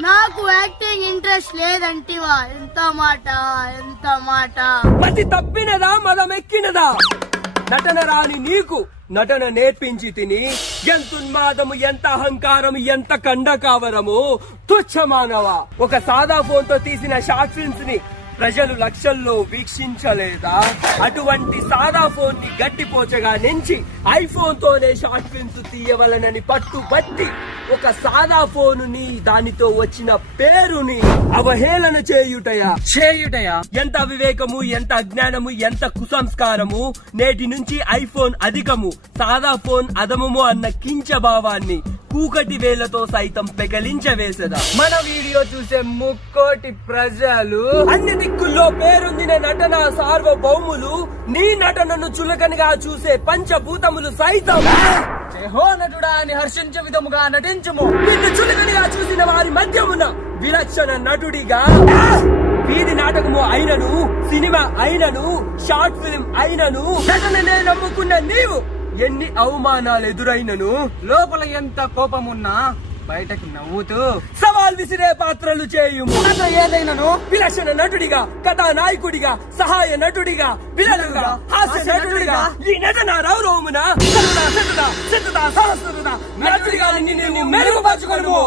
నాకు acting interest లేదంటివా? ఎంత మాట మతి తప్పినదా మదమెక్కినదా? నటన రాని నీకు నటన నేర్పించి తిని ఎంతున్మాదము, ఎంత అహంకారము, ఎంత కండకావరము. తుచ్చమానవా, ఒక సాదా ఫోన్ తో తీసిన షార్ట్ ఫిల్మ్స్ ని ప్రజలు లక్షల్లో వీక్షించలేదా? అటువంటి సాదా ఫోన్ ని గట్టిపోచగా నుంచి ఐఫోన్ తోనే షార్ట్ ఫిల్మ్స్ తీయవలనని పట్టుబట్టి ఒక సాదా ఫోను ని, దానితో వచ్చిన పేరుని అవహేళన చేయుటయా ఎంత అవివేకము, ఎంత అజ్ఞానము, ఎంత కుసంస్కారము. నేటి నుంచి ఐఫోన్ అధికము, సాదా ఫోన్ అదమము అన్న కించభావాన్ని కూకటి వేలతో సైతం పెకలించవేసదా? మన వీడియో చూసే ముక్కోటి ప్రజలు, అన్ని దిక్కుల్లో పేరొందిన నటన సార్వభౌములు, నీ నటనను చులకనగా చూసే పంచభూతములు సైతం జయహో నటుడా అని హర్షించే విధముగా నటించుము. నిన్ను చులకనగా చూసిన వారి మధ్యమున విలక్షణ నటుడిగా వీధి నాటకము అయినను, సినిమా అయినను, షార్ట్ ఫిల్మ్ అయినను నటననే నమ్ముకున్న నీవు ఎన్ని అవమానాలు ఎదురైనను లోపల ఎంత కోపమున్నా బయటకు నవ్వుతూ సవాల్ విసిరే పాత్రలు చేయుము. ఏదైనాను విలక్షణ నటుడిగా, కథానాయకుడిగా, సహాయ నటుడిగా, విలనుగా, హాస్య నటుడిగా ఈ నటన రౌరవమున సహస్రత నటుడిగా నిన్ను మెరుగుపరచుకోను.